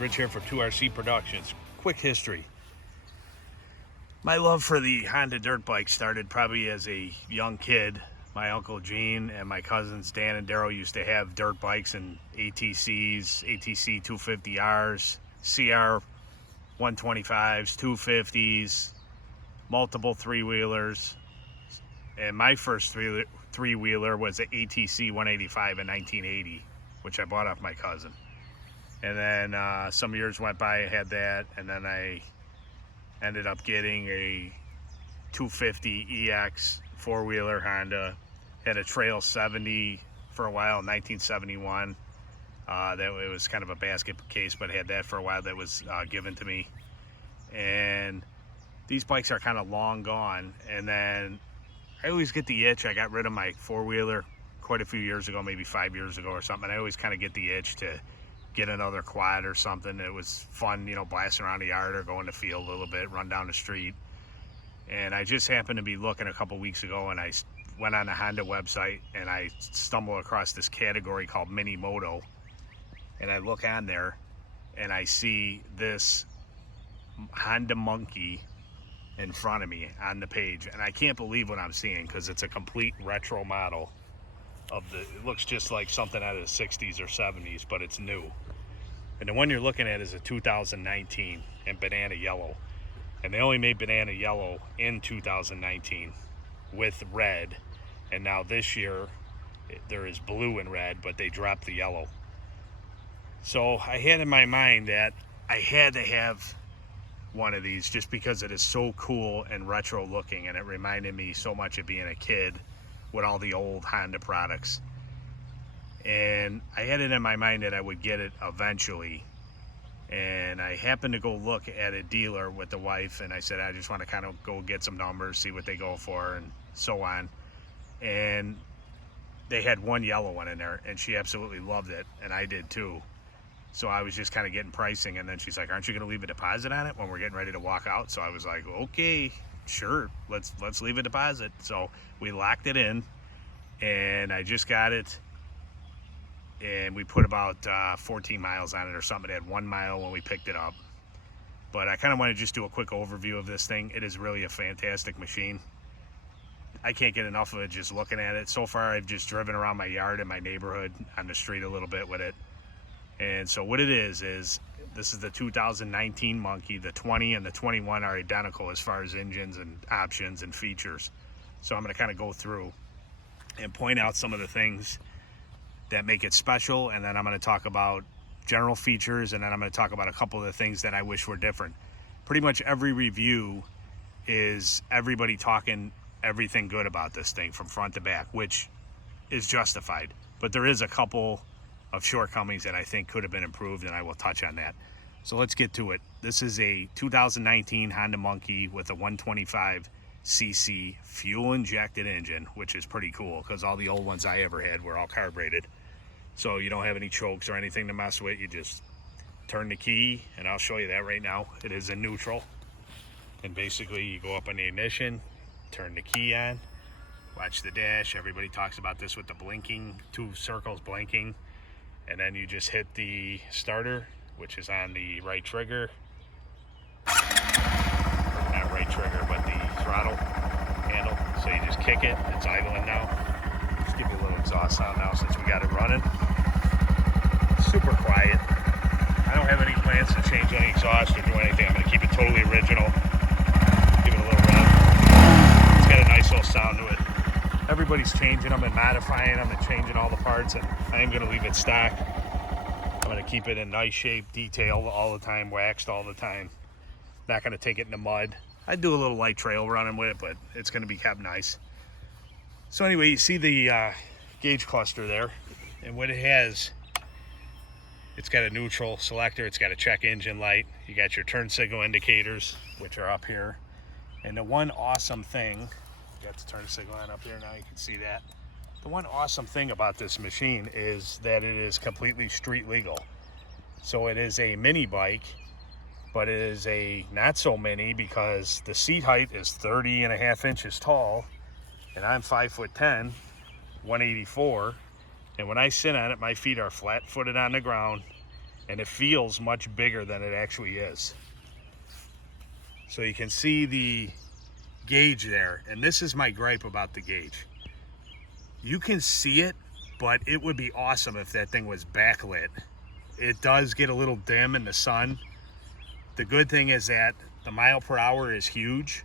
Rich here for 2RC Productions. Quick history. My love for the Honda dirt bike started probably as a young kid. My Uncle Gene and my cousins Dan and Daryl used to have dirt bikes and ATCs, ATC 250Rs, CR 125s, 250s, multiple three-wheelers. And my first three-wheeler was an ATC 185 in 1980, which I bought off my cousin. And then some years went by, I had that, and then I ended up getting a 250 EX four-wheeler Honda. Had a Trail 70 for a while in 1971. That it was kind of a basket case, but I had that for a while. That was given to me. And these bikes are kind of long gone. And then I always get the itch. I got rid of my four-wheeler quite a few years ago, maybe 5 years ago or something. I always kind of get the itch to get another quad or something. It was fun, you know, blasting around the yard or going to field a little bit, run down the street. And I just happened to be looking a couple weeks ago, and I went on the Honda website and I stumbled across this category called Mini Moto. And I look on there and I see this Honda Monkey in front of me on the page. And I can't believe what I'm seeing, because it's a complete retro model of the, it looks just like something out of the 60s or 70s, but it's new. And the one you're looking at is a 2019 in banana yellow. And they only made banana yellow in 2019 with red. And now this year there is blue and red, but they dropped the yellow. So I had in my mind that I had to have one of these just because it is so cool and retro looking, and it reminded me so much of being a kid with all the old Honda products. And I had it in my mind that I would get it eventually. And I happened to go look at a dealer with the wife, and I said, I just want to kind of go get some numbers, see what they go for, and so on. And they had one yellow one in there, and she absolutely loved it, and I did too. So I was just kind of getting pricing, and then she's like, aren't you going to leave a deposit on it when we're getting ready to walk out? So I was like, okay, sure, let's leave a deposit. So we locked it in, and I just got it, and we put about 14 miles on it or something. It had 1 mile when we picked it up. But I kind of want to just do a quick overview of this thing. It is really a fantastic machine. I can't get enough of it just looking at it. So far I've just driven around my yard in my neighborhood on the street a little bit with it. And so what it is this is the 2019 Monkey. The 20 and the 21 are identical as far as engines and options and features. So I'm going to kind of go through and point out some of the things that make it special, and then I'm going to talk about general features, and then I'm going to talk about a couple of the things that I wish were different. Pretty much every review is everybody talking everything good about this thing from front to back, which is justified. But there is a couple of shortcomings that I think could have been improved, and I will touch on that. So let's get to it. This is a 2019 Honda Monkey with a 125cc fuel-injected engine, which is pretty cool because all the old ones I ever had were all carbureted. So you don't have any chokes or anything to mess with. You just turn the key, and I'll show you that right now. It is in neutral. And basically you go up on the ignition, turn the key on, watch the dash. Everybody talks about this with the blinking, 2 circles blinking. And then you just hit the starter, which is on the right trigger. Not right trigger, but the throttle handle. So you just kick it, it's idling now. Just give you a little exhaust sound now since we got it running. Super quiet. I don't have any plans to change any exhaust or do anything. I'm gonna keep it totally original. Give it a little rev. It's got a nice little sound to it. Everybody's changing them and modifying them and changing all the parts, and I am going to leave it stock. I'm going to keep it in nice shape, detailed all the time, waxed all the time. Not going to take it in the mud. I do a little light trail running with it, but it's going to be kept nice. So anyway, you see the gauge cluster there, and what it has, it's got a neutral selector, it's got a check engine light, you got your turn signal indicators, which are up here. And the one awesome thing, got the turn signal on up there now, you can see that. The one awesome thing about this machine is that it is completely street legal. So it is a mini bike, but it is a not so mini because the seat height is 30.5 inches tall, and I'm 5'10", 184. And when I sit on it, my feet are flat-footed on the ground, and it feels much bigger than it actually is. So you can see the gauge there, and this is my gripe about the gauge. You can see it, but it would be awesome if that thing was backlit. It does get a little dim in the sun. The good thing is that the mile per hour is huge,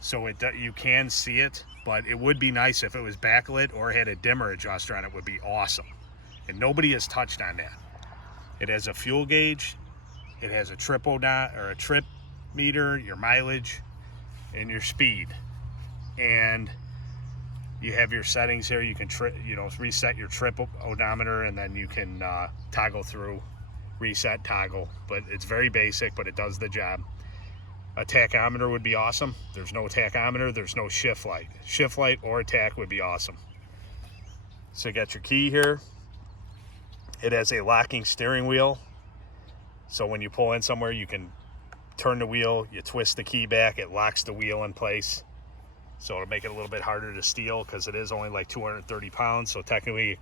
so you can see it, but it would be nice if it was backlit or had a dimmer adjuster on it. Would be awesome. And nobody has touched on that. It has a fuel gauge, it has a trip meter, your mileage, and your speed, and you have your settings here. You can reset your trip odometer, and then you can toggle through, reset, toggle, but it's very basic, but it does the job. A tachometer would be awesome. There's no tachometer, there's no shift light. Shift light or tach would be awesome. So you got your key here. It has a locking steering wheel, so when you pull in somewhere, you can turn the wheel, you twist the key back, it locks the wheel in place. So it'll make it a little bit harder to steal because it is only like 230 pounds. So technically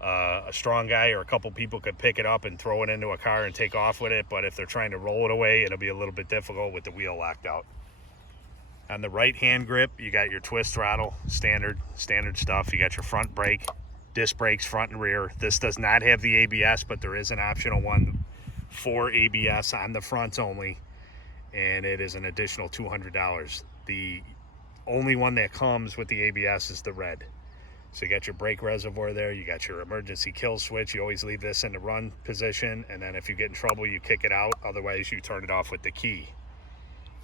a strong guy or a couple people could pick it up and throw it into a car and take off with it. But if they're trying to roll it away, it'll be a little bit difficult with the wheel locked out. On the right hand grip, you got your twist throttle, standard stuff. You got your front brake, disc brakes, front and rear. This does not have the ABS, but there is an optional one for ABS on the fronts only, and it is an additional $200. The only one that comes with the ABS is the red. So you got your brake reservoir there, you got your emergency kill switch. You always leave this in the run position, and then if you get in trouble, you kick it out. Otherwise, you turn it off with the key.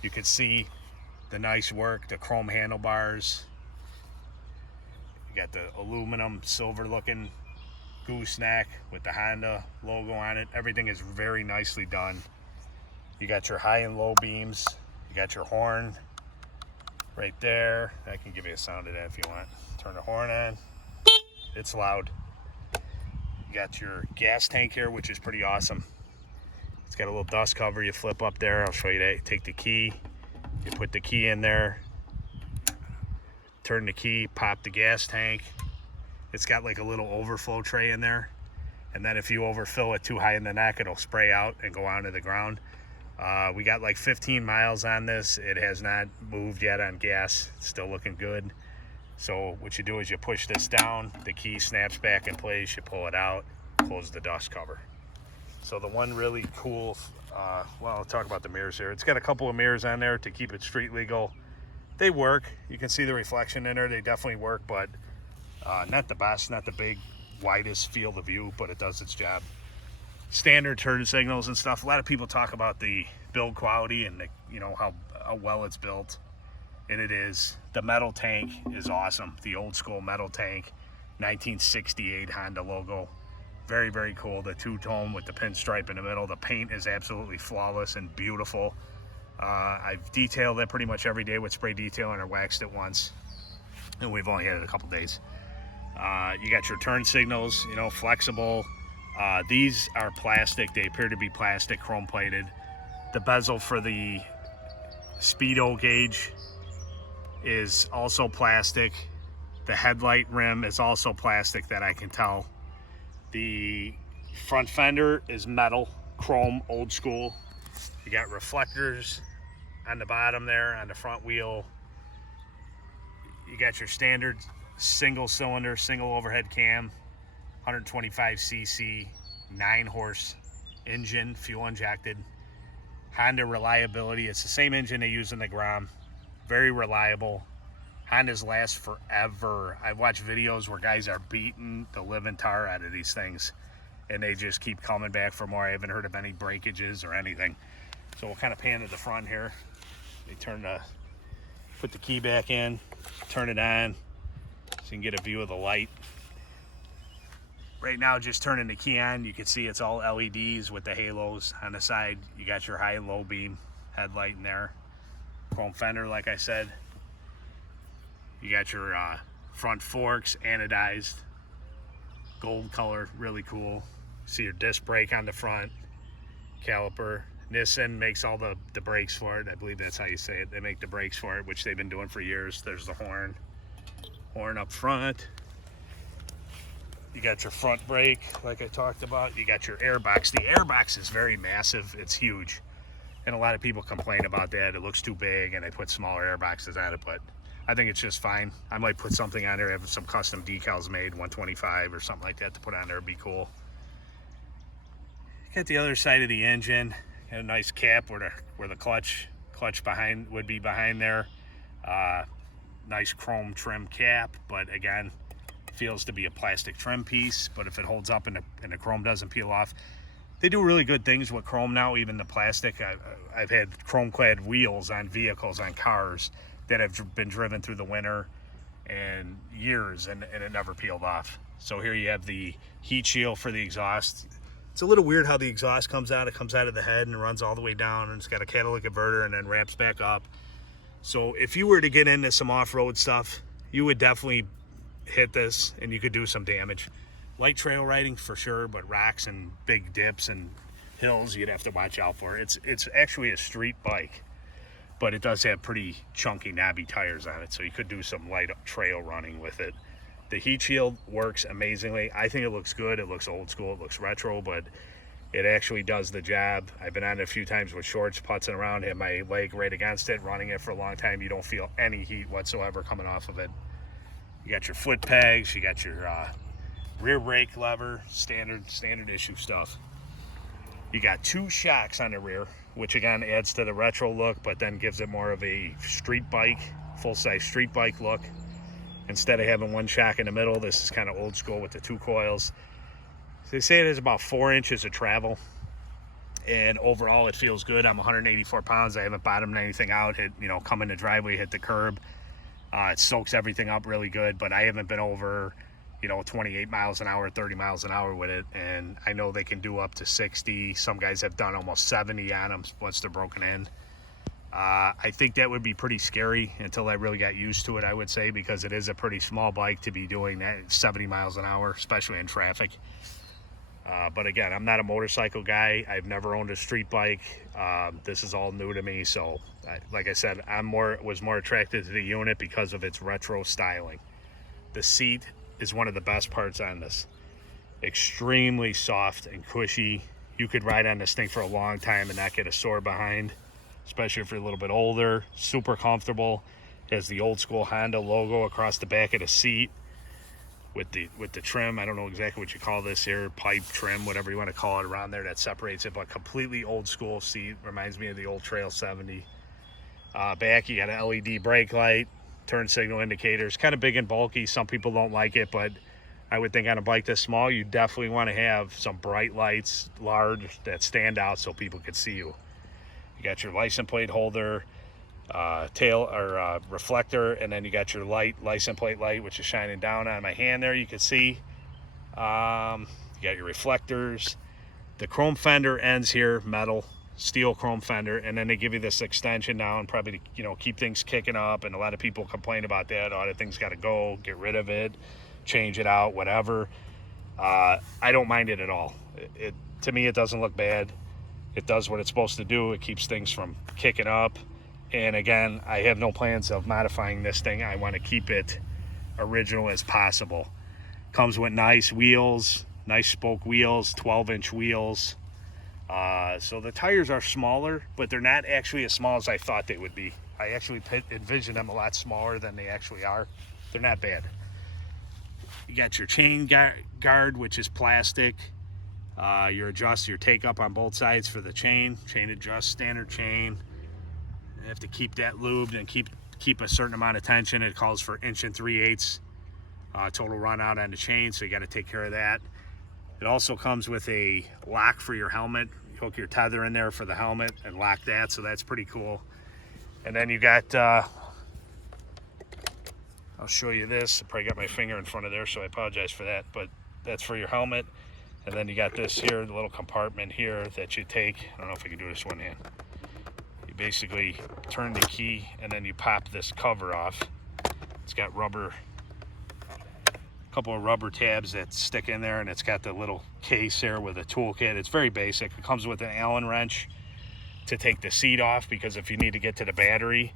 You can see the nice work, the chrome handlebars. You got the aluminum, silver looking gooseneck with the Honda logo on it. Everything is very nicely done. You got your high and low beams. You got your horn right there. I can give you a sound of that if you want. Turn the horn on. It's loud. You got your gas tank here, which is pretty awesome. It's got a little dust cover. You flip up there. I'll show you that. Take the key. You put the key in there. Turn the key. Pop the gas tank. It's got like a little overflow tray in there. And then if you overfill it too high in the neck, it'll spray out and go onto the ground. We got like 15 miles on this. It has not moved yet on gas. It's still looking good. So what you do is you push this down, the key snaps back in place, you pull it out, close the dust cover. So the one really cool, well, I'll talk about the mirrors here. It's got a couple of mirrors on there to keep it street legal. They work. You can see the reflection in there. They definitely work, but not the best, not the big, widest field of view, but it does its job. Standard turn signals and stuff. A lot of people talk about the build quality and how well it's built, and it is. The metal tank is awesome. The old school metal tank 1968 Honda logo. Very, very cool. The two-tone with the pinstripe in the middle. The paint is absolutely flawless and beautiful. I've detailed it pretty much every day with spray detailing or waxed it once, and we've only had it a couple days. You got your turn signals, you know, flexible. These are plastic. They appear to be plastic, chrome plated. The bezel for the speedo gauge is also plastic. The headlight rim is also plastic, that I can tell. The front fender is metal, chrome, old school. You got reflectors on the bottom there on the front wheel. You got your standard single cylinder, single overhead cam, 125cc, 9-horse engine, fuel injected. Honda reliability, it's the same engine they use in the Grom. Very reliable. Hondas last forever. I've watched videos where guys are beating the living tar out of these things, and they just keep coming back for more. I haven't heard of any breakages or anything. So we'll kind of pan to the front here. They put the key back in, turn it on, so you can get a view of the light. Right now, just turning the key on, you can see it's all LEDs with the halos on the side. You got your high and low beam headlight in there. Chrome fender, like I said. You got your front forks, anodized, gold color, really cool. See your disc brake on the front, caliper. Nissan makes all the brakes for it. I believe that's how you say it. They make the brakes for it, which they've been doing for years. There's the horn up front. You got your front brake, like I talked about. You got your airbox. The airbox is very massive. It's huge. And a lot of people complain about that. It looks too big, and they put smaller airboxes on it, but I think it's just fine. I might put something on there, have some custom decals made, 125 or something like that to put on there. It'd be cool. Got the other side of the engine. Got a nice cap where the clutch behind would be behind there. Nice chrome trim cap, but again, feels to be a plastic trim piece. But if it holds up and the chrome doesn't peel off, they do really good things with chrome now. Even the plastic, I've had chrome clad wheels on vehicles, on cars that have been driven through the winter and years, and it never peeled off. So here you have the heat shield for the exhaust. It's a little weird how the exhaust comes out. It comes out of the head and runs all the way down, and it's got a catalytic converter and then ramps back up. So if you were to get into some off-road stuff, you would definitely hit this and you could do some damage. Light trail riding for sure, but rocks and big dips and hills you'd have to watch out for. It's actually a street bike, but it does have pretty chunky knobby tires on it, so you could do some light trail running with it. The heat shield works amazingly. I think it looks good. It looks old school, it looks retro, but it actually does the job. I've been on it a few times with shorts, putzing around, had my leg right against it, running it for a long time. You don't feel any heat whatsoever coming off of it. You got your foot pegs, you got your rear brake lever, standard issue stuff. You got 2 shocks on the rear, which again adds to the retro look, but then gives it more of a street bike, full-size street bike look. Instead of having 1 shock in the middle, this is kind of old school with the 2 coils. So they say it is about 4 inches of travel, and overall it feels good. I'm 184 pounds. I haven't bottomed anything out. Come in the driveway, hit the curb. It soaks everything up really good, but I haven't been over 28 miles an hour, 30 miles an hour with it, and I know they can do up to 60. Some guys have done almost 70 on them once they're broken in. I think that would be pretty scary until I really got used to it, I would say, because it is a pretty small bike to be doing that 70 miles an hour, especially in traffic. But again, I'm not a motorcycle guy. I've never owned a street bike. This is all new to me, so like I said, was more attracted to the unit because of its retro styling. The seat is one of the best parts on this. Extremely soft and cushy. You could ride on this thing for a long time and not get a sore behind, especially if you're a little bit older. Super comfortable. It has the old school Honda logo across the back of the seat with the trim. I don't know exactly what you call this here, pipe trim, whatever you want to call it around there that separates it, but completely old school seat. Reminds me of the old Trail 70. Back you got an LED brake light, turn signal indicators, kind of big and bulky. Some people don't like it, but I would think on a bike this small, you definitely want to have some bright lights, large, that stand out so people can see you. You got your license plate holder, tail or reflector, and then you got your license plate light, which is shining down on my hand there. You can see you got your reflectors. The chrome fender ends here, metal, steel chrome fender, and then they give you this extension down, probably to, you know, keep things kicking up. And a lot of people complain about that. Oh, that thing's got to go, get rid of it, change it out, whatever. I don't mind it at all. To me, it doesn't look bad. It does what it's supposed to do. It keeps things from kicking up. And again, I have no plans of modifying this thing. I want to keep it original as possible. Comes with nice wheels, nice spoke wheels, 12-inch wheels. So the tires are smaller, but they're not actually as small as I thought they would be. I actually envisioned them a lot smaller than they actually are. They're not bad. You got your chain guard, which is plastic. Your take up on both sides for the chain adjust, standard chain. You have to keep that lubed and keep a certain amount of tension. It calls for 1 3/8 total run out on the chain, so you got to take care of that. It also comes with a lock for your helmet. You hook your tether in there for the helmet and lock that, so that's pretty cool. And then you got, I'll show you this. I probably got my finger in front of there, so I apologize for that, but that's for your helmet. And then you got this here, the little compartment here that you take. I don't know if I can do this one hand. You basically turn the key and then you pop this cover off. It's got a couple of rubber tabs that stick in there, and it's got the little case there with a toolkit. It's very basic. It comes with an Allen wrench to take the seat off, because if you need to get to the battery,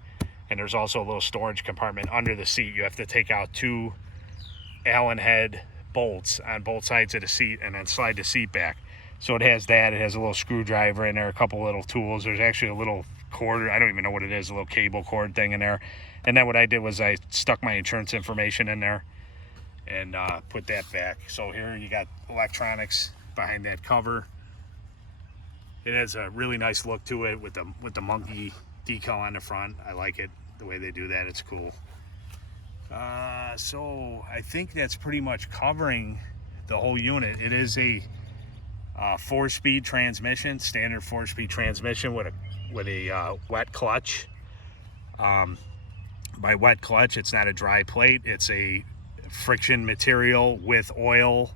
and there's also a little storage compartment under the seat, you have to take out 2 Allen head bolts on both sides of the seat and then slide the seat back. So it has that. It has a little screwdriver in there, a couple little tools. There's actually a little cord, I don't even know what it is, a little cable cord thing in there. And then what I did was I stuck my insurance information in there and put that back. So here you got electronics behind that cover. It has a really nice look to it with the monkey decal on the front. I like it, the way they do that. It's cool. So I think that's pretty much covering the whole unit. It is a 4-speed transmission, standard 4-speed transmission with a wet clutch. By wet clutch, it's not a dry plate. It's a friction material with oil.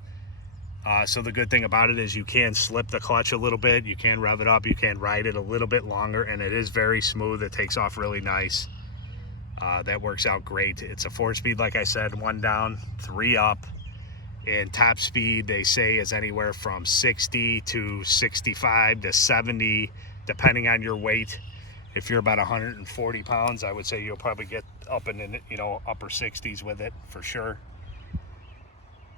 So the good thing about it is you can slip the clutch a little bit. You can rev it up. You can ride it a little bit longer, and it is very smooth. It takes off really nice. That works out great. It's a 4-speed, like I said, 1 down, 3 up. And top speed, they say, is anywhere from 60 to 65 to 70, depending on your weight. If you're about 140 pounds, I would say you'll probably get up in the, upper 60s with it for sure.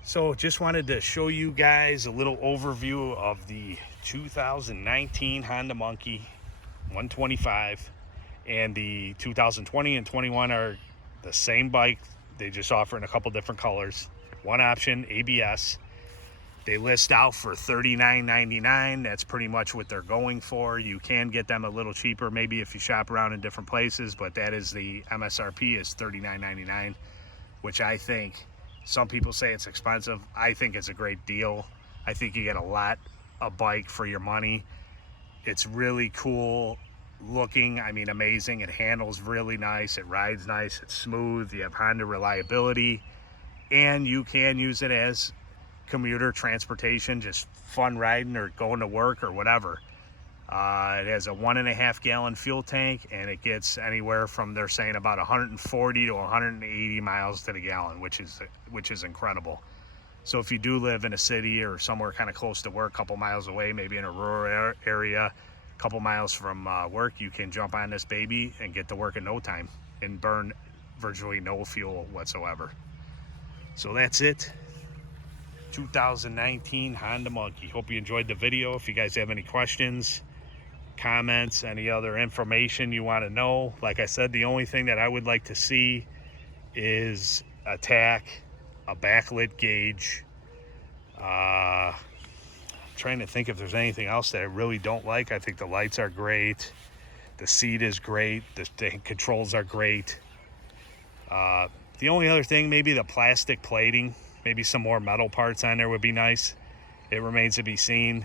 So just wanted to show you guys a little overview of the 2019 Honda Monkey 125. And the 2020 and 21 are the same bike. They just offer in a couple different colors. One option, ABS. They list out for $39.99. That's pretty much what they're going for. You can get them a little cheaper, maybe if you shop around in different places, but that is the MSRP is $39.99, which I think, some people say it's expensive. I think it's a great deal. I think you get a lot of bike for your money. It's really cool looking, I mean, amazing. It handles really nice. It rides nice. It's smooth. You have Honda reliability, and you can use it as commuter transportation, just fun riding or going to work or whatever. It has a 1.5 gallon fuel tank, and it gets anywhere from, they're saying, about 140 to 180 miles to the gallon, which is incredible. So if you do live in a city or somewhere kind of close to work, a couple miles away, maybe in a rural area, a couple miles from work, you can jump on this baby and get to work in no time and burn virtually no fuel whatsoever. So that's it. 2019 Honda Monkey. Hope you enjoyed the video. If you guys have any questions, comments, any other information you want to know, like I said, the only thing that I would like to see is a tack, a backlit gauge. I'm trying to think if there's anything else that I really don't like. I think the lights are great, the seat is great, the controls are great. The only other thing, maybe the plastic plating, maybe some more metal parts on there would be nice. It remains to be seen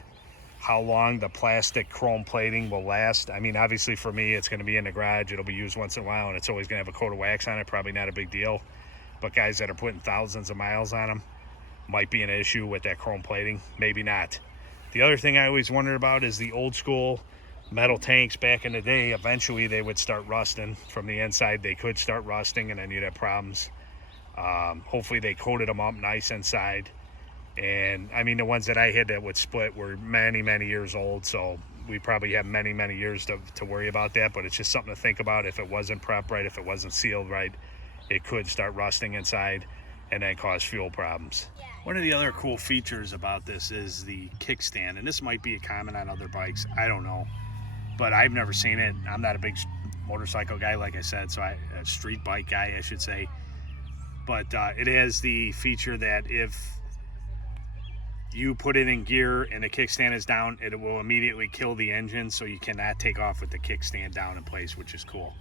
how long the plastic chrome plating will last. I mean, obviously for me, it's going to be in the garage. It'll be used once in a while, and it's always going to have a coat of wax on it. Probably not a big deal. But guys that are putting thousands of miles on them, might be an issue with that chrome plating. Maybe not. The other thing I always wondered about is the old school metal tanks back in the day. Eventually they would start rusting from the inside. They could start rusting, and then you'd have problems. Hopefully they coated them up nice inside. And I mean, the ones that I had that would split were many years old, so we probably have many years to worry about that. But it's just something to think about. If it wasn't prepped right, if it wasn't sealed right, it could start rusting inside and then cause fuel problems. One of the other cool features about this is the kickstand, and this might be a common on other bikes, I don't know, but I've never seen it. I'm not a big motorcycle guy, like I said, so a street bike guy, I should say. But it has the feature that if you put it in gear and the kickstand is down, it will immediately kill the engine, so you cannot take off with the kickstand down in place, which is cool.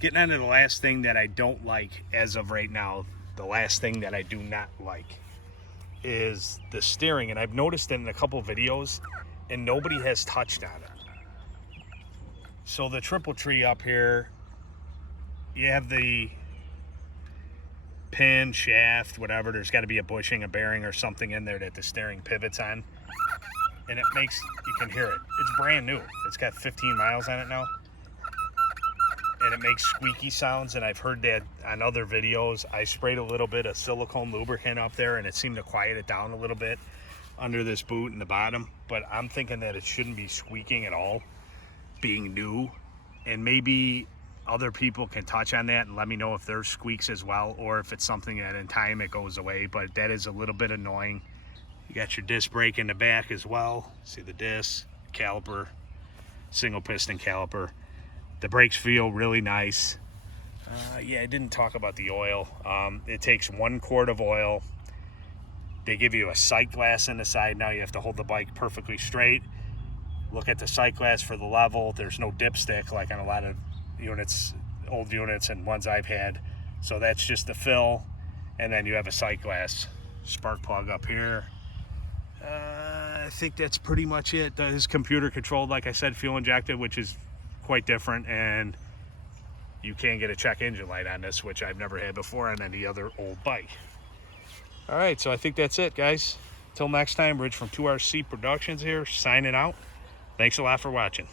Getting on to the last thing that I don't like as of right now, the last thing that I do not like is the steering. And I've noticed it in a couple videos, and nobody has touched on it. So the Triple Tree up here, you have the pin, shaft, whatever. There's got to be a bushing, a bearing, or something in there that the steering pivots on. And it makes, you can hear it. It's brand new. It's got 15 miles on it now. And it makes squeaky sounds, and I've heard that on other videos. I sprayed a little bit of silicone lubricant up there, and it seemed to quiet it down a little bit under this boot in the bottom. But I'm thinking that it shouldn't be squeaking at all, being new. And maybe other people can touch on that and let me know if there's squeaks as well, or if it's something that in time it goes away. But that is a little bit annoying. You got your disc brake in the back as well. See the disc, caliper, single piston caliper. The brakes feel really nice. Yeah, I didn't talk about the oil. It takes 1 quart of oil. They give you a sight glass in the side. Now you have to hold the bike perfectly straight. Look at the sight glass for the level. There's no dipstick like on a lot of units, old units and ones I've had. So that's just the fill. And then you have a sight glass. Spark plug up here. I think that's pretty much it. This is computer controlled, like I said, fuel injected, which is quite different, and you can get a check engine light on this, which I've never had before on any other old bike. All right, so I think that's it, guys. Till next time, Rich from 2RC Productions here, signing out. Thanks a lot for watching.